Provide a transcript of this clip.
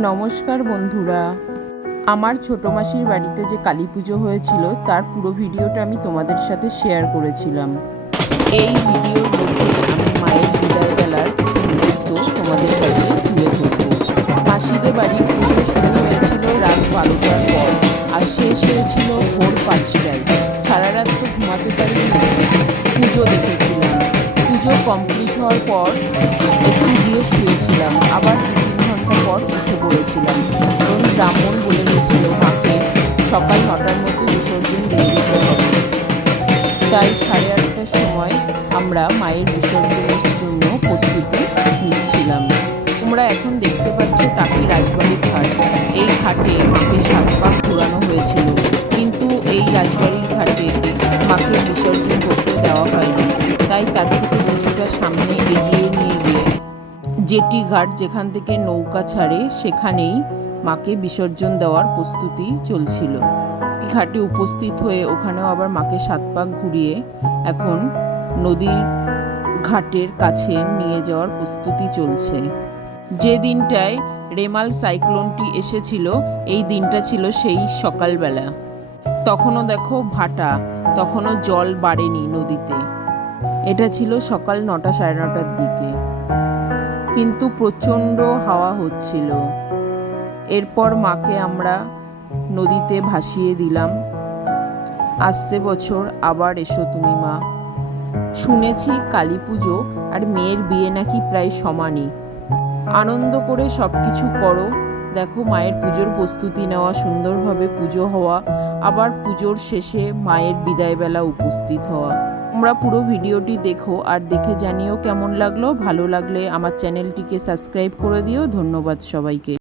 নমস্কার বন্ধুরা, আমার ছোটো মাসির বাড়িতে যে কালী পুজো হয়েছিল তার পুরো ভিডিওটা আমি তোমাদের সাথে শেয়ার করেছিলাম। এই ভিডিওর মধ্যে আমি মায়ের বিদায়বেলার কিছু মুহূর্ত তোমাদের কাছে তুলে ধরব। মাসিদের বাড়ির পুজো শুরু হয়েছিল রাত 12টার পর আর শেষ হয়েছিল ভোর 5টায়। সারা রাত তো ঘুমাতে পারিনি, পুজো দেখেছিলাম। পুজো কমপ্লিট হওয়ার পর একটু গিয়ে শুয়েছিলাম, আবার 2-3 ঘন্টা পর উঠে পড়েছিলাম। কারণ ব্রাহ্মণ বলে গেছিল মাকে সকাল 9টার মধ্যে বিসর্জন দিয়ে দিতে হবে। তাই 8:30টার সময় আমরা মায়ের বিসর্জনের জন্য প্রস্তুতি নিচ্ছিলাম। তোমরা এখন দেখতে পাচ্ছ টাকি রাজবাড়ির ঘাট। এই ঘাটে মাকে 7 পাক ঘোরানো হয়েছিল, কিন্তু এই রাজবাড়ির ঘাটে মাকে বিসর্জন করতে দেওয়া হয়নি। তাই তার থেকে কিছুটা সামনে এগিয়ে নিয়ে গিয়ে জেটি ঘাট, যেখান থেকে নৌকা ছাড়ে, সেখানেই মাকে বিসর্জন দেওয়ার প্রস্তুতি চলছিল। এই ঘাটে উপস্থিত হয়ে ওখানেও আবার মাকে 7 পাক ঘুরিয়ে এখন নদীর ঘাটের কাছে নিয়ে যাওয়ার প্রস্তুতি চলছে। যে দিনটায় রেমাল সাইক্লোনটি এসেছিল, এই দিনটা ছিল সেই সকালবেলা। তখনও দেখো ভাটা, তখনও জল বাড়েনি নদীতে। এটা ছিল সকাল 9টা 9:30টার দিকে, কিন্তু প্রচণ্ড হাওয়া হচ্ছিল। এরপর মাকে আমরা নদীতে ভাসিয়ে দিলাম। আসছে বছর আবার এসো তুমি মা। শুনেছি কালী পুজো আর মেয়ের বিয়ে নাকি প্রায় সমানই। আনন্দ করে সব কিছু করো। দেখো মায়ের পুজোর প্রস্তুতি নেওয়া, সুন্দরভাবে পুজো হওয়া, আবার পুজোর শেষে মায়ের বিদায়বেলা উপস্থিত হওয়া। তোমরা পুরো ভিডিওটি দেখো আর দেখে জানিও কেমন লাগলো। ভালো লাগলে আমার চ্যানেলটিকে সাবস্ক্রাইব করে দিও। ধন্যবাদ সবাইকে।